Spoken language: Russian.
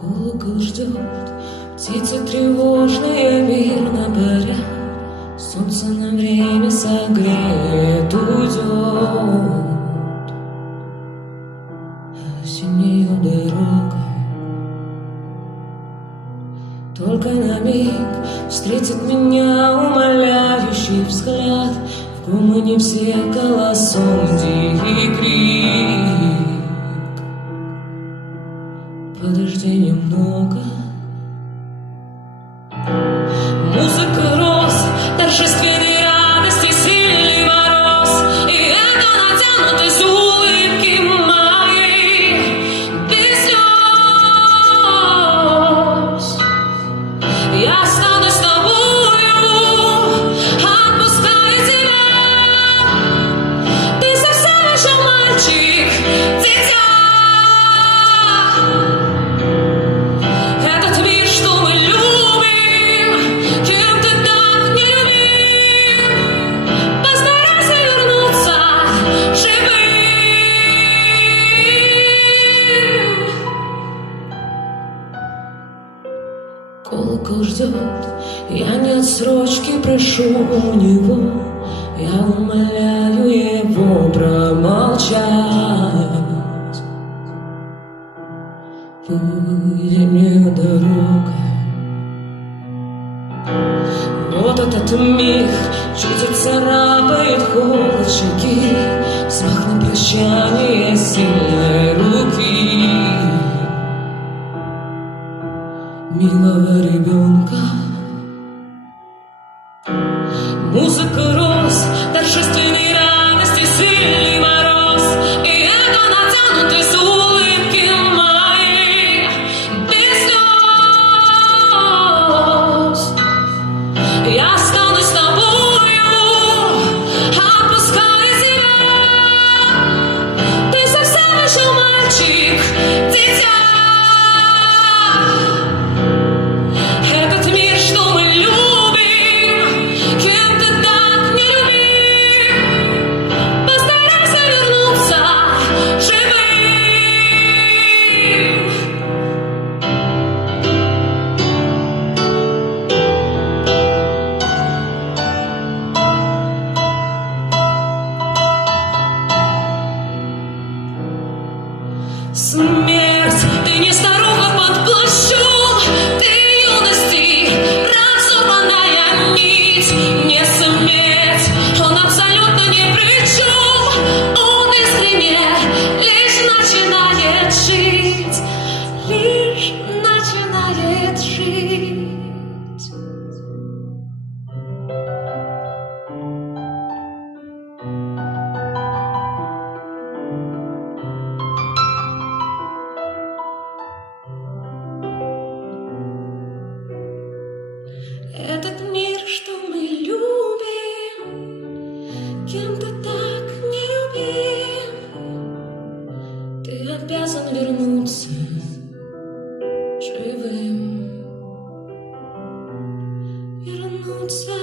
Колокол ждет, птицы тревожные мирно парят, солнце на время согреет, уйдет осеннею дорогой. Только на миг встретит меня умоляющий взгляд, в гомоне все колосом дикий крик. Подожди немного. Музыка роз, торжественной радости, сильный мороз, и это натянутость улыбки моей без слез. Я останусь с тобою, отпуская тебя. Ты совсем еще мальчик, дитя. Колокол ждет, я не отсрочки прошу у него, я умоляю его промолчать. Пыльнее дорога. Вот этот миг чуть царапает холод щеки, взмах на прощание сильной руки милого ребенка. Музыка роз, торжественной радости, сильный мороз, и это натянутость улыбки моей без слез. Я останусь с тобою, отпуская тебя. Ты совсем еще мальчик, дитя. Смерть, ты не старуха под плащом, ты юности, разорванная нить. Не суметь, он абсолютно ни при чем, он искренне лишь начинает жить, лишь начинает жить. Этот мир, что мы любим, кем-то так нелюбим. Ты обязан вернуться живым, вернуться